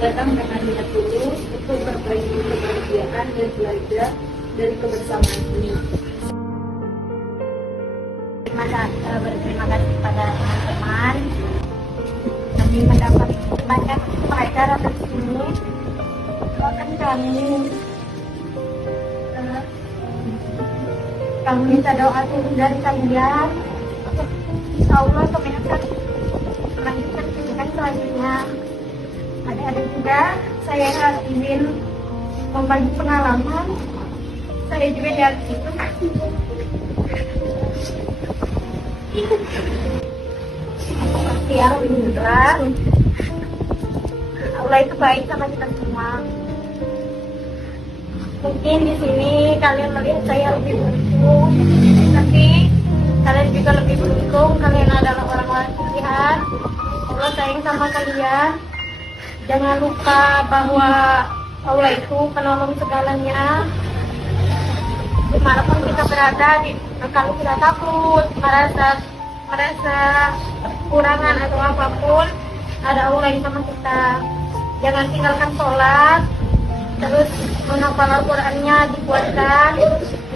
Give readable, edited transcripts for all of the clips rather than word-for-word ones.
datang dengan niat tulus untuk berbagi kebahagiaan dan belajar dari kebersamaan ini. Berterima kasih kepada teman-teman. Kami mendapat banyak pelajaran dari sini. Doakan kami minta doa turun dari kalian. Insya Allah kami akan melanjutkan pendidikan selanjutnya. Ada juga saya ingin membagi pengalaman. Saya juga dari situ. Yang Indra, Allah itu baik sama kita semua. Mungkin di sini kalian melihat saya lebih beruntung, tapi kalian juga lebih beruntung. Kalian adalah orang-orang pilihan. Allah sayang sama kalian. Jangan lupa bahwa Allah itu penolong segalanya. Dimanapun kita berada, kalau kita takut, merasa kekurangan atau apapun, ada Allah yang sama kita. Jangan tinggalkan sholat, terus menghafal Al-Qurannya dikuatkan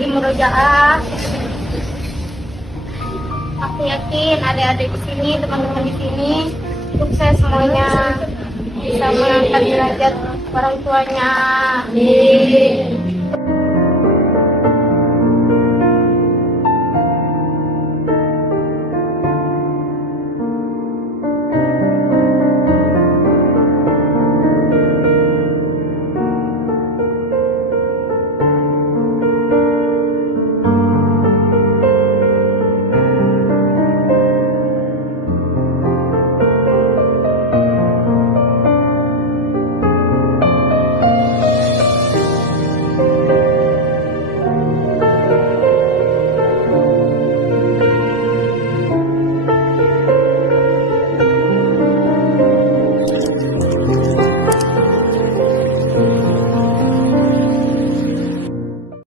di murojaah. Aku yakin adik-adik di sini, teman-teman di sini, sukses semuanya, bisa mengangkat derajat orang tuanya. Amin.